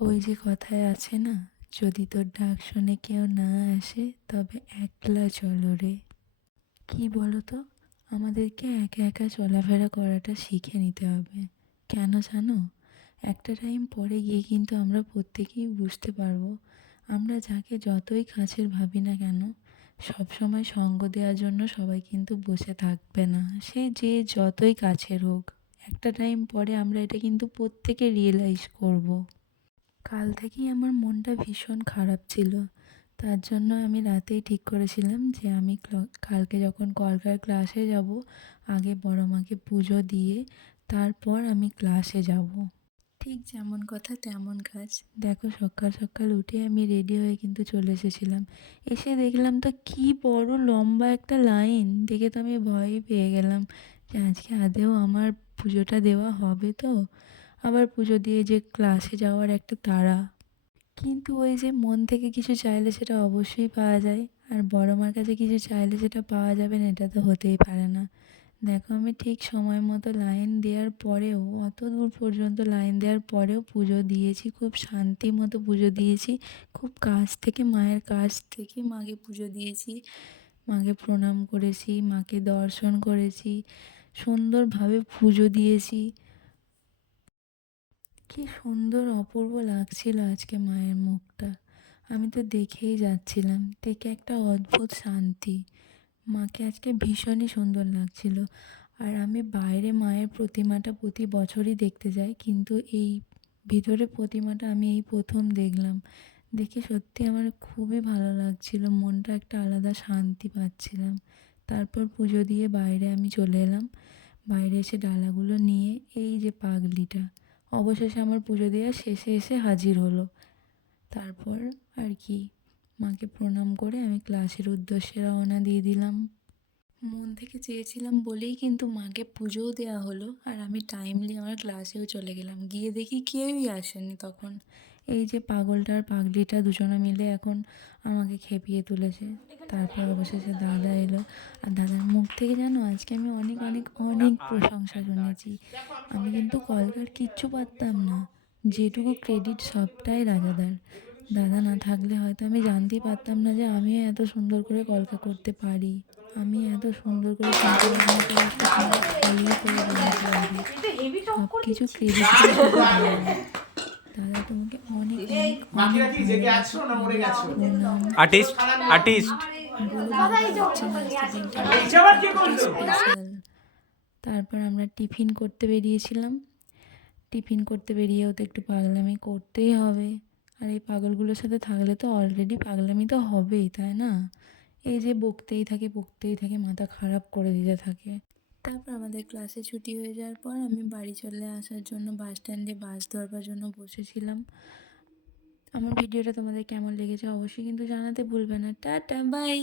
ওই যে কথায় আছে না, যদি তোর ডাক শুনে কেউ না আসে তবে একলা চলো রে। কি বলো তো, আমাদেরকে একা একা চলাফেরা করাটা শিখে নিতে হবে। কেন জানো? একটা টাইম পরে গিয়ে কিন্তু আমরা প্রত্যেকেই বুঝতে পারবো, আমরা যাকে যতই কাছের ভাবি না কেন, সব সময় সঙ্গ দেওয়ার জন্য সবাই কিন্তু বসে থাকবে না। সে যে যতই কাছের হোক, একটা টাইম পরে আমরা এটা কিন্তু প্রত্যেকে রিয়েলাইজ করব। কাল থেকেই আমার মনটা ভীষণ খারাপ ছিল। তার জন্য আমি রাতেই ঠিক করেছিলাম যে আমি কালকে যখন কলকার ক্লাসে যাব, আগে বড় মাকে পুজো দিয়ে তারপর আমি ক্লাসে যাব। ঠিক যেমন কথা তেমন কাজ। দেখো, সকাল সকাল উঠে আমি রেডি হয়ে কিন্তু চলে এসেছিলাম। এসে দেখলাম তো কি বড় লম্বা একটা লাইন, দেখে তো আমি ভয়ই পেয়ে গেলাম যে আজকে আদেও আমার পুজোটা দেওয়া হবে তো। আবার পুজো দিয়ে যে ক্লাসে যাওয়ার একটা তাড়া। কিন্তু ওই যে মন থেকে কিছু চাইলে সেটা অবশ্যই পাওয়া যায়, আর বড় মার কাছে কিছু চাইলে সেটা পাওয়া যাবে না এটা তো হতেই পারে না। দেখো, আমি ঠিক সময় মতো লাইন দেওয়ার পরেও, অত দূর পর্যন্ত লাইন দেওয়ার পরেও পুজো দিয়েছি, খুব শান্তি মতো পুজো দিয়েছি। খুব কাছ থেকে, মায়ের কাছ থেকে মাকে পুজো দিয়েছি। মাকে প্রণাম করেছি, মাকে দর্শন করেছি, সুন্দরভাবে পুজো দিয়েছি। কি সুন্দর অপূর্ব লাগছিল আজকে মায়ের মুখটা। আমি তো দেখেই যাচ্ছিলাম, দেখে একটা অদ্ভুত শান্তি। মাকে আজকে ভীষণই সুন্দর লাগছিল। আর আমি বাইরে মায়ের প্রতিমাটা প্রতি বছরই দেখতে যাই, কিন্তু এই ভিতরে প্রতিমাটা আমি এই প্রথম দেখলাম। দেখে সত্যি আমার খুবই ভালো লাগছিল, মনটা একটা আলাদা শান্তি পাচ্ছিলাম। তারপর পুজো দিয়ে বাইরে আমি চলে এলাম। বাইরে এসে ডালাগুলো নিয়ে এই যে পাগলিটা অবশেষে আমার পুজো দেওয়া শেষে এসে হাজির হলো। তারপর আর কি, মাকে প্রণাম করে আমি ক্লাসের উদ্দেশ্যে রওনা দিয়ে দিলাম। মন থেকে চেয়েছিলাম বলেই কিন্তু মাকে পুজোও দেওয়া হলো, আর আমি টাইমলি আমার ক্লাসেও চলে গেলাম। গিয়ে দেখি কেউই আসেনি তখন। এই যে পাগলটা আর পাগলিটা দুজনে মিলে এখন আমাকে খেপিয়ে তুলেছে। তারপর অবশেষে দাদা এলো, আর দাদার মুখ থেকে জানো আজকে আমি অনেক অনেক অনেক প্রশংসা শুনেছি। আমি কিন্তু কলকার কিচ্ছু পারতাম না, যেটুকু ক্রেডিট সবটাই রাজাদার। দাদা না থাকলে হয়তো আমি জানতেই পারতাম না যে আমিও এত সুন্দর করে কলকা করতে পারি। আমি এত সুন্দর করে চিন্তা ভাবনা করে একটা জিনিস তৈরি করে বানাতে পারি। সব কিছু ক্রেডিট করে শুধু দাদা। দাদা, তোমাকে অনেক অনেক অনেক ভালোবাসা, অনেক প্রণাম। আর্টিস্ট আর্টিস্ট বলে বোঝাতে পারছি না আজকের দিনটা আমার কাছে কতটা স্পেশাল। তারপর আমরা টিফিন করতে বেরিয়েছিলাম। টিফিন করতে বেরিয়েও তো একটু পাগলামি করতেই হবে। আর এই পাগলগুলোর সাথে থাকলে তো অলরেডি পাগলামি তো হবেই, তাই না? এই যে বকতেই থাকে বকতেই থাকে, মাথা খারাপ করে দিতে থাকে। তারপর আমাদের ক্লাসে ছুটি হয়ে যাওয়ার পর আমি বাড়ি চলে আসার জন্য বাস স্ট্যান্ডে বাস ধরবার জন্য বসেছিলাম। আমার ভিডিওটা তোমাদের কেমন লেগেছে অবশ্যই কিন্তু জানাতে ভুলবে না। Tata, by.